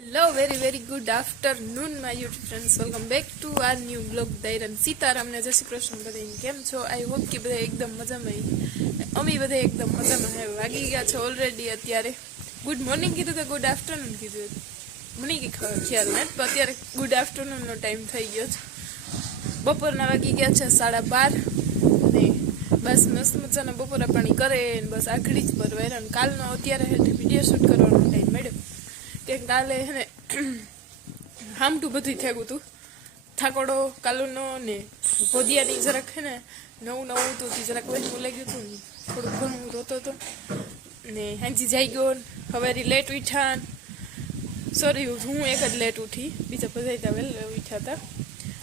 Hello very very good afternoon my YouTube friends welcome back to our new blog દૈરન સીતારામને જય શ્રી કૃષ્ણ બધાને. કેમ છો? આઈ હોપ કે બધા એકદમ મજામાં અમે બધા એકદમ મજામાં વાગી ગયા છે ઓલરેડી અત્યારે. ગુડ મોર્નિંગ કીધું તો ગુડ આફ્ટરનૂન કીધું. મને કે ખ્યાલ નથી, પણ અત્યારે ગુડ આફ્ટરનૂનનો ટાઈમ થઈ ગયો છે. બપોરના વાગી ગયા છે સાડા બાર. ને બસ મસ્ત મજાના બપોરા પાણી કરે બસ આખડી જ પર કાલનો અત્યારે વીડિયો શૂટ કરવાનો ટાઈમ મળ્યો. કે કાલે હે ને હામટું બધું થયું હતું થાકોડો, કાલુનો ને ભોદિયાની જરાક હે ને નવું નવું હતું તે જરાક વહેલું લાગ્યું હતું ને થોડુંક ઘણું રોતો હતો. ને હાંજી જઈ ગયો ને હવારી લેટ ઉઠ્યા સોરી હું એક જ લેટ ઉઠી. બીજા બધા ત્યાં વહેલા ઉઠ્યા હતા.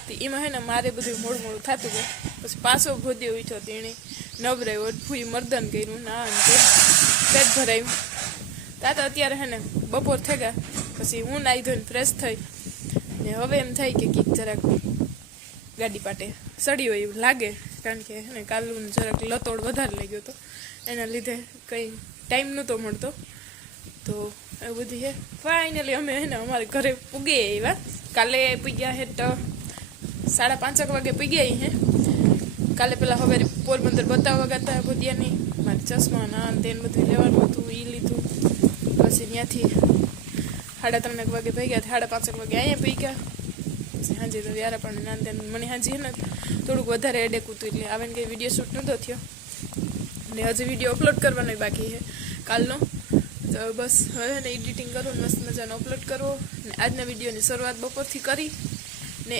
તો એમાં હે ને મારે બધું મોડું મોડું થતું ગયું. પછી પાછો ભોદ્યો ઉઠ્યો તેણે. નવરાયો ફૂઈ મર્દન કર્યું ના તે પેટ ભરાયું. તા તો અત્યારે હે ને બપોર થઈ ગયા. પછી હું નાહી ધોઈને ફ્રેશ થઈ. ને હવે એમ થાય કે કીક જરાક ગાડી પાટે સડી હોય એવું લાગે. કારણ કે હે ને કાલું જરાક લતોડ વધારે લઈ ગયો હતો. એના લીધે કંઈ ટાઈમ નહોતો મળતો. તો એવું બધું છે ફાઇનલી અમે હે ને અમારે ઘરે પૂગે એવા કાલે પૂગ્યા હે તો સાડા પાંચેક વાગે પૂગ્યા હે કાલે પેલા હવે પોરબંદર બતાવવા ગયા હતા ભૂતિયાની મારે ચશ્મા ના તેને બધું લેવાનું હતું એ લીધું. પછી ત્યાંથી સાડા ત્રણેક વાગે ભેગ્યા સાડા પાંચેક વાગે અહીંયા પી ગયા પછી હાંજે તો વ્યારા પણ નાંદે મને હાંજી ને થોડુંક વધારે એડેક હતું એટલે આવે ને કંઈ વીડિયો શૂટ નહોતો થયો. ને હજી વીડિયો અપલોડ કરવાનો બાકી છે કાલનો. તો બસ હવે ને એડિટિંગ કરવું મસ્ત મજાનો અપલોડ કરવો. ને આજના વિડીયોની શરૂઆત બપોરથી કરી. ને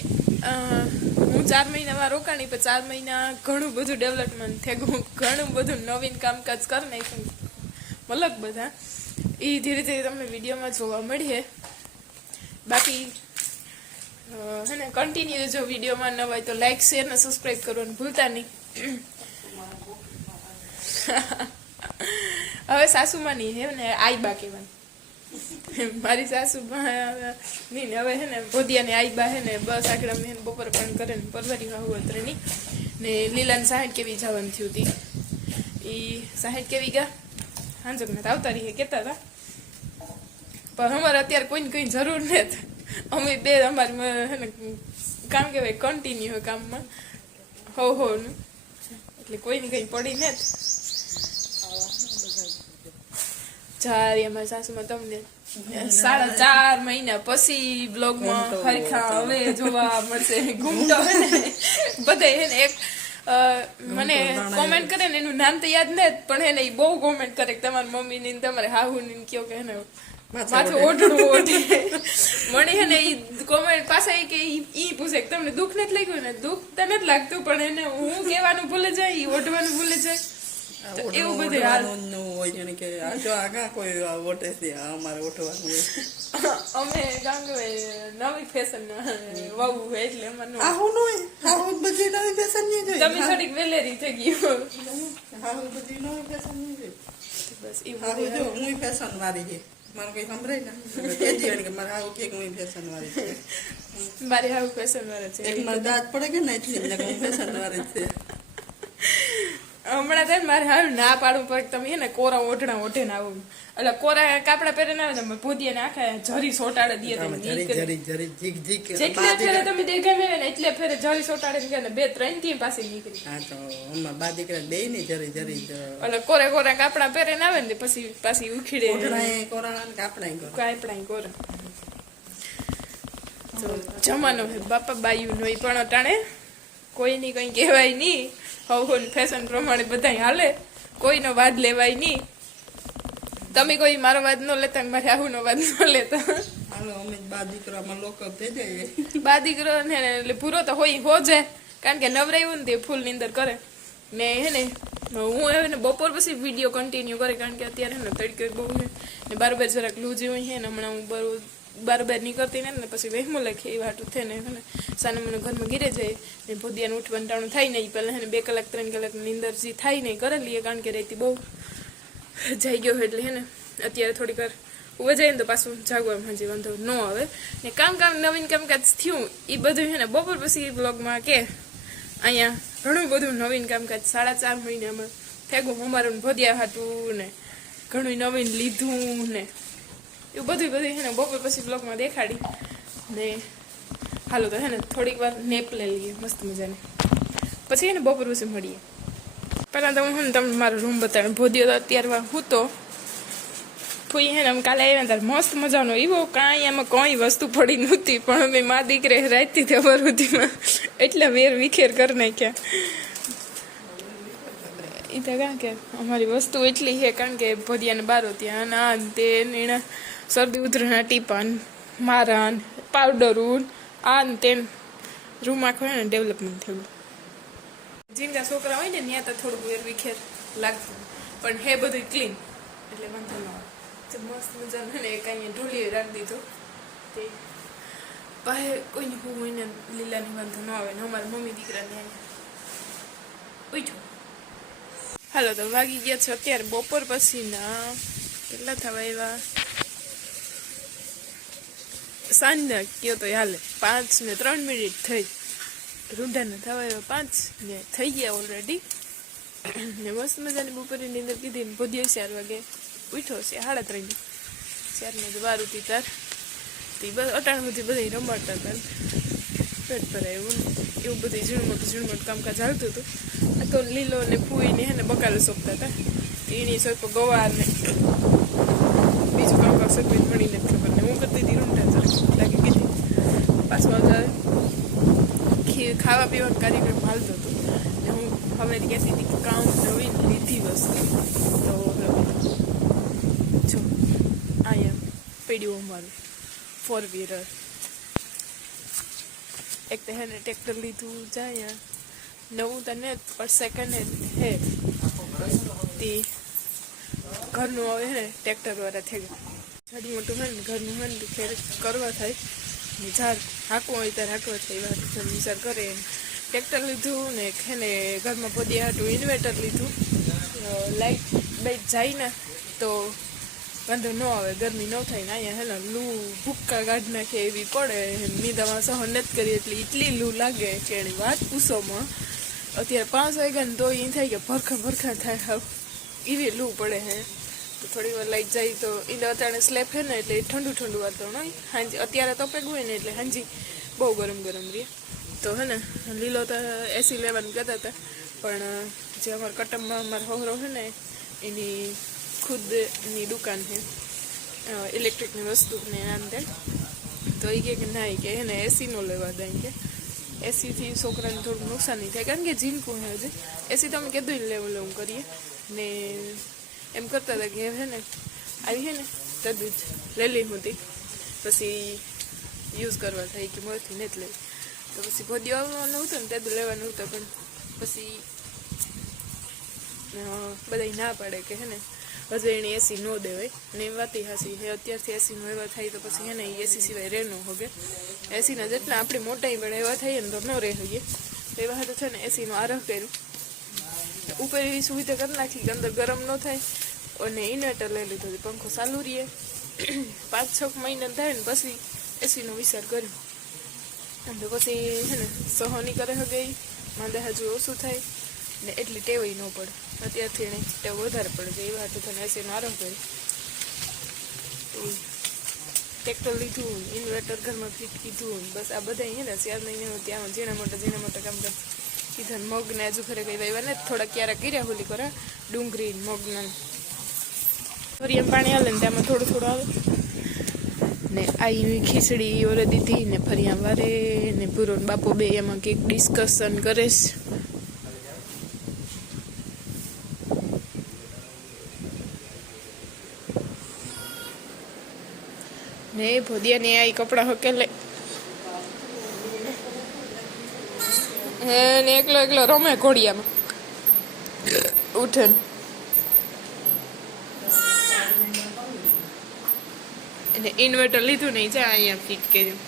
હું ચાર મહિનામાં રોકાણી, પણ ચાર મહિના ઘણું બધું ડેવલપમેન્ટ થયું ઘણું બધું નવીન કામકાજ કરી નાખ્યું. મલક બધા. એ ધીરે ધીરે તમને વિડીયોમાં જોવા મળીએ. બાકી હે ને કન્ટિન્યુ જો વિડીયોમાં ન હોય તો લાઈક શેર ને સબસ્ક્રાઈબ કરવાનું ભૂલતા નહીં. હવે સાસુમાની, હે ને આઈ બા મારી સાસુ નહીં હવે, હે ને ભોદિયાને આઈ હે ને, બસ આગળ મેં બપોર પણ કરે ને પરવારી વાહુ અત્રેની ને. લીલાને સાહેબ કેવી જવાનું થયું હતી એ સાહેબ કેવી ગયા? હાંજકના આવતા રહીએ કહેતા હતા. પણ અમારે અત્યારે કોઈને કઈ જરૂર નથી. અમે બે અમારી ને કામ કહેવાય કન્ટિન્યુ હોય કામમાં. હો હો એટલે કોઈને કઈ પડી નથી. જારી અમારા સાસુમાં તમને સાડા ચાર મહિના પછી બ્લોગમાં હરખા હવે જોવા મળશે. ઘૂમતો બધે એક અ, મને કોમેન્ટ કરે ને એનું નામ તો યાદ નથી પણ એને બહુ કોમેન્ટ કરે કે તમારી મમ્મી ની તમારે હાહુ ની કયો કે ને માથે ઓઢણું ઓઢે. મને હે ને ઈ કોમેન્ટ પાસે કે ઈ પૂછે કે તમને દુઃખ નથી લાગ્યું ને? દુઃખ તો નથી લાગતું પણ એને હું કહેવાનું ભૂલે જાય ઈ ઓઢવાનું ભૂલે જાય. એવું બધું હાલ. હોય જાણે કે આ જો આગા કોઈ વોટે છે આ અમારે ઉઠવાનું અમે કામ નવી ફેશન વાવું હોય એટલે અમારે આ હું નો હોય. આ હું બધી નવી ફેશનની જોઈ તમે થોડીક વેલેરી થઈ ગયું હા. હું બધી નવી ફેશનની જોઈ બસ એ હું જો હું ફેશન વાળી છે. મારું કઈ સંભળાય ને. તે જ કે મારે આવું કે હું ફેશન વાળી છે. મારી આવું ફેશન વાળી છે. એક મારે દાંત પડે કે ને એટલે હું ફેશન વાળી છે. હમણાં થાય મારે હાલ ના પાડવું પડે તમે ને કોરા ઓઢણા ઓઢે ને આવું. એટલે કોરા કાપડા પહેરીને આવે ને ભૂદીએ ને આખા જરી સોટાડે દે તમે ફેરે તમે દેખાય ને એટલે ફેરે જરી સોટાડે ને કે બે ત્રણથી પાસે નીકળી. હા તો હમણાં બા દીકરા બે ની જરી જરી એટલે કોરે કોરા કાપડા પહેરીને આવે ને પછી પાછી ઉખીડે. કોરાણા ને કાપડાએ કોરા. કોરા જમાનો બાપા બાયું નો પણ અટાણે. કોઈની કંઈ કહેવાય નહીં. હવ ફેશન પ્રમાણે બધાય હાલે. કોઈનો વાદ લેવાય નહીં. તમે કોઈ મારો વાદ ન લેતા મારે મારે આવુંનો વાદ ન લેતા. અમે બા દીકરો ને એટલે પૂરો તો હોય હો જાય કારણ કે નવરાયું ને તે ફૂલ નીંદર કરે. ને હે ને હું હવે ને બપોર પછી વીડિયો કન્ટિન્યુ કરે કારણ કે અત્યારે ને તડકે બહુ ને બારોબાર જરાક લૂજી હોય છે ને હમણાં હું બરો બાર નીકળતી ને પછી વહેમું લખી એ વાટું હે ને સાને મને ઘરમાં ગીરે જાય ને ભોદિયાનું ઉઠવાનું ટાણું થાય નહીં પહેલાં એને બે કલાક, ત્રણ કલાક નીંદર જે થાય નહીં કરેલી એ કારણ કે રહેતી બહુ જઈ ગયો એટલે હે ને અત્યારે થોડીક વાર ઊભા ને તો પાછું જાગવા હાજી વાંધો ન આવે. ને કામ કામ નવીન કામકાજ થયું એ બધું છે ને બપોર પછી બ્લોગમાં કે અહીંયા ઘણું બધું નવીન કામકાજ સાડા ચાર મહિનામાં. થેગું અમારું ભોદિયા હાટું ને ઘણું નવીન લીધું ને એવું બધું બધું હે ને, બપોર પછી બ્લોગમાં દેખાડી. ને હાલો તો હે ને, થોડીક વાર નેપ લઈ લઈએ, મસ્ત મજાની. પછી હે ને, બપોર પછી મળીએ. પહેલાં તો હું તમને મારો રૂમ બતાવ્યો ભોદ્યો તો અત્યારમાં હું તો ફૂઈ હે ને કાલે આવ્યા ત્યારે મસ્ત મજાનો એવો કાંઈ એમાં કોઈ વસ્તુ પડી નહોતી, પણ અમે મા દીકરે રાતથી તે અબર સુધીમાં એટલે વેર વિખેર કરી નાખ્યા. એ તો કારણ કે અમારી વસ્તુ એટલી છે, કારણ કે ભોદિયાને બારો ત્યાં આ તે એના શરદી ઉધરસના ટીપન મારાન પાવડરું આ તે રૂમ આખો ને ડેવલપમેન્ટ થયું. જીનકા છોકરા હોય ને ત્યાં તો થોડું વેર વિખેર લાગતું. પણ હે બધું ક્લીન એટલે વાંધો ન આવે. મસ્ત મજાનું ને કાંઈ ઢોલીએ રાખી દીધો. તે પાસે કોઈને હું એને લીલાની વાંધો ન આવે ને અમારા મમ્મી દીકરાને ઉઠો હાલો તો વાગી ગયા છે અત્યારે બપોર પછીના કેટલા થવા એવા સાંજના કયો તો હાલે પાંચ ને ત્રણ મિનિટ થઈ રૂંઢાને થવા એવા પાંચ ને થઈ ગયા ઓલરેડી ને મસ્ત મજાની બપોરની નીંદર કીધી ને ભોજ્યો ચાર વાગે ઉઠો છે સાડા ત્રણ ચારને બાર ઉતી તાર તે બસ અટાણ બધી બધા રમાડતા હતા પેટ ભરાયું એવું બધું ઝીણું મોટું ઝીણું મોટું કામકાજ હાલતું હતું. આ તો લીલો ને ફૂઈને હે ને બકાલો સોંપતા હતા. એની સોંપો ગવાર ને બીજું કામકાજ સોંપી મળીને જ ખબર ને હું કરતી હતી રૂંઢા જરા લાગી કે પાછું ખીર ખાવા પીવાનો કાર્યક્રમ હાલતો હતો. ને હું હવે કહેતી હતી કે કામ નવી લીધી વસ્તુ. તો જો અહીંયા પડ્યું અમારું ફોર વ્હીલર એક તો હેને ટ્રેક્ટર લીધું જાય નવું તને પણ સેકન્ડ હે તે ઘરનું આવે હે ને ટ્રેક્ટર વાળા થઈ ગયા. જાડી મોટું હોય ને ઘરનું હોય ને ખેર કરવા થાય. ને ઝાડ હાંકવું હોય ત્યારે હાંકવા થાય. વાત વિચાર કરે. ટ્રેક્ટર લીધું ને ખેને ઘરમાં પોદી હાટું ઇન્વર્ટર લીધું. લાઇટ બાઇટ જાય ને તો વાંધો ન આવે, ગરમી ન થાય ને અહીંયા હે લૂ ભૂક્કા કાઢી નાખે એવી પડે નીંદામાં સહન નથી કરી એટલે એટલી લૂ લાગે કે એની વાત પૂછોમાં. અત્યારે પાંચ વાગ્યા ને તો એ થાય કે ભરખા ભરખા થાય, હાવ એવી લૂ પડે હે. તો થોડી વાર લાઈટ જાય તો એને અત્યારે સ્લેપ હે ને એટલે ઠંડુ ઠંડુ વાતાવરણ હોય. હાંજી, અત્યારે તો પેગું હોય ને એટલે હાંજી બહુ ગરમ ગરમ રહે. તો હે ને લીલો તો એસી લેવાનું કહેતા હતા પણ જે અમારા કટમમાં અમારો હોરો છે ને, એની ખુદની દુકાન છે ઇલેક્ટ્રિકની વસ્તુ ને આમ તો એ કે ના કે એને એસી નો લેવા દે કે એસીથી છોકરાને થોડું નુકસાન નહીં થાય કારણ કે જીનકું હે હજી એસી તો અમે કીધું લેવું લેવું કરીએ ને એમ કરતા હતા કે હે ને આવી હે ને તદું જ લઈ લઈ હતી પછી યુઝ કરવા થાય કે મોરથી નથી લેવી તો પછી ભોદી આવવાનું હતું ને તેદું લેવાનું હતું પણ પછી બધા ના પાડે કે હે ને હજુ એને એસી ન દેવાય. ને એ વાતી હાસી હે, અત્યારથી એસીનું એવા થાય તો પછી હે ને એસી સિવાય રહે ન હોગે. એસીના જેટલા આપણે મોટા પણ એવા થઈએ ને તો ન રહે હોઈએ. એવા હાથે છે ને એસીનો આરહ કર્યું. ઉપર એવી સુવિધા કરી નાખી કે અંદર ગરમ ન થાય. અને ઇન્વર્ટર લઈ લીધો, પંખો ચાલુ રહીએ. પાંચ છ મહિના થાય ને પછી એસીનો વિચાર કર્યો. અને પછી હે ને સહોની કરે હગે. માંદા હજુ ઓછું થાય. ને એટલી ટેવય ન પડે. અત્યારથી એને ટેવ વધારે પડે. છે એ વાત તને એસીનો આરંભ કર્યો. ટ્રેક્ટર લીધું ઇન્વર્ટર ઘરમાં ફિટ કીધું બસ આ બધા અહીંયા ને ચાર મહિને ત્યાં ઝીણા મોટા ઝીણા મોટા કામ કરે. કીધા, મગને હજુ ખરે કઈ વાવ્યા ને થોડા ક્યારેક કર્યા હોલી કરે. ડુંગળી મગના ફરી પાણી હાલે ને તેમાં થોડું થોડું આવે. ને આવી ખીચડી ઓરે દીધી ને ફરી વારે ને પૂરો બાપો બે એમાં કંઈક ડિસ્કશન કરે છે. ને ભોદિયા ને આ કપડા હકેલે. હે, ને એકલો એકલો રમે ઘોડિયામાં. ઉઠે. અને ઇન્વર્ટર લીધું નહીં જાય અહીંયા ફિટ કર્યું.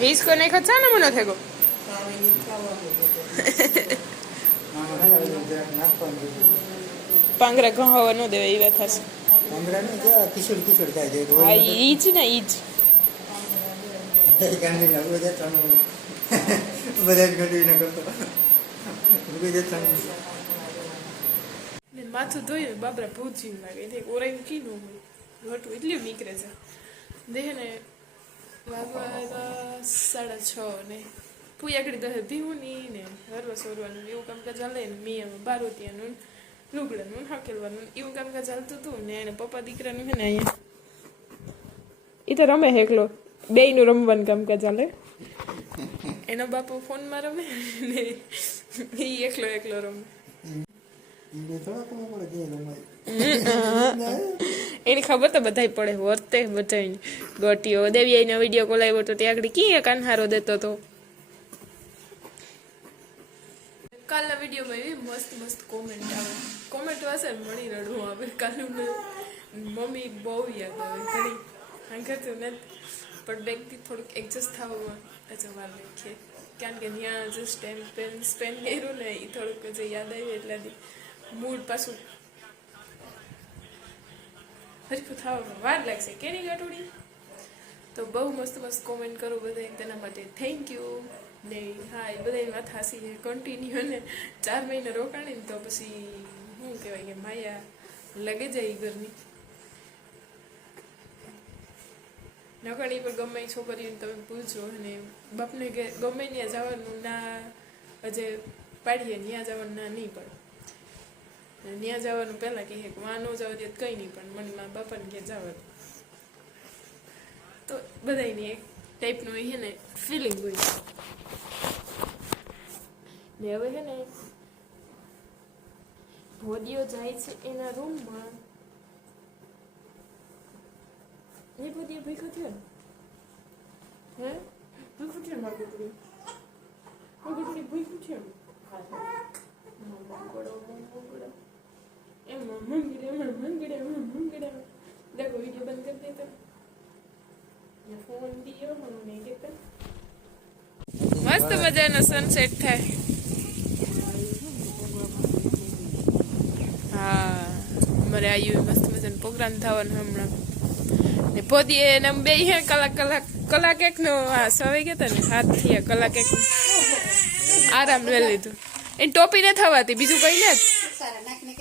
વીસ કોને ખર્ચા ને મને થેગો પાંગરા ઘઉં હવા ન દેવાય એ વાત હશે પાંદડાને જો કિશોર કિશોર થાય છે હા, ઈ જ ને, ઈ જ. ન માથું ધોઈને બાબરા ભૂત જીવ લાગે ઓરાયું કી ન એટલું નીકળે છે. દેહ ને વાગવા સાડા છ ને. પૂયાકડી દહે ભીહુની ને હરવા સોરવાનું એવું કામકાજ ચાલે ને મેં બારોતિયાનું લુગડાનું હાકેલવાનું એવું કામકાજ ચાલતું હતું ને એને પપ્પા દીકરાનું હે ને અહીંયા. એ તો રમે એકલો. બેયનું રમવાનું કામકાજ ચાલે એનો બાપો ફોનમાં રમે ને એ એકલો એકલો રમે. એને ખબર તો બધાય પડે વર્તે બધાય ગોટીઓ દેવીઆઈનો વીડિયો કોલ આવ્યો તો ત્યાં આગળ ક્યાં કાનહારો દેતો હતો કાલના વિડીયોમાં એવી મસ્ત મસ્ત કોમેન્ટ આવે. કોમેન્ટ વાસે મળી રડવું આવે. કાલનું મમ્મી બહુ યાદ આવે. ઘણી. આંખે ને પણ બેગથી થોડુંક એડજસ્ટ હજુ વાર લાગીએ કારણ કે ત્યાં જે સ્ટેમ પેન સ્પેન્ડ કર્યું ને એ થોડુંક જે યાદ આવ્યું એટલે મૂડ પાછું હરખું થવામાં વાર લાગશે. કેની ગાંઠોડી તો બહુ મસ્ત મસ્ત કોમેન્ટ કરો બધા તેના માટે થેન્ક યુ ને હા, એ બધા વાત હાસી કન્ટિન્યુ અને ચાર મહિને રોકાણી ને તો પછી શું કહેવાય કે માયા લગે જાય ઘરની. નકળી પર ગમે એ છોકરીઓને તમે પૂછો અને બાપને કે ગમે ત્યાં જવાનું ના, હજે પાડીએ, ત્યાં જવાનું ના નહીં પડે. ત્યાં જવાનું પહેલાં કહે કે વાં ન જવા દે કંઈ નહીં પણ મને મારા બાપાને ક્યાં જવાનું તો બધાની એક ટાઈપનું એ છે ને ફિલિંગ હોય ને હવે હે ને ભોદીઓ જાય છે એના રૂમમાં. એ ભોદીઓ ભીખો થયો ને? હે? ભીખો થયો મારી દીકરી? મારી દીકરી ભીખો થયો એમાં મંગડે એમાં મંગડે એમાં દેખો, વીડિયો બંધ કરી દેતો. ફોન દિયો, મને કહેતા. મસ્ત મજાનો સનસેટ થાય. અમારે આયુ મસ્ત મજાનું પ્રોગ્રામ થવાનો હમણાં ને પોતી એને બે હે કલાક કલાક કલાક એક નો સવાઈ ગયા હતા ને હાથ થયા કલાક એક આરામ લઈ લીધું એને ટોપી ને થવાતી બીજું કઈ ને જ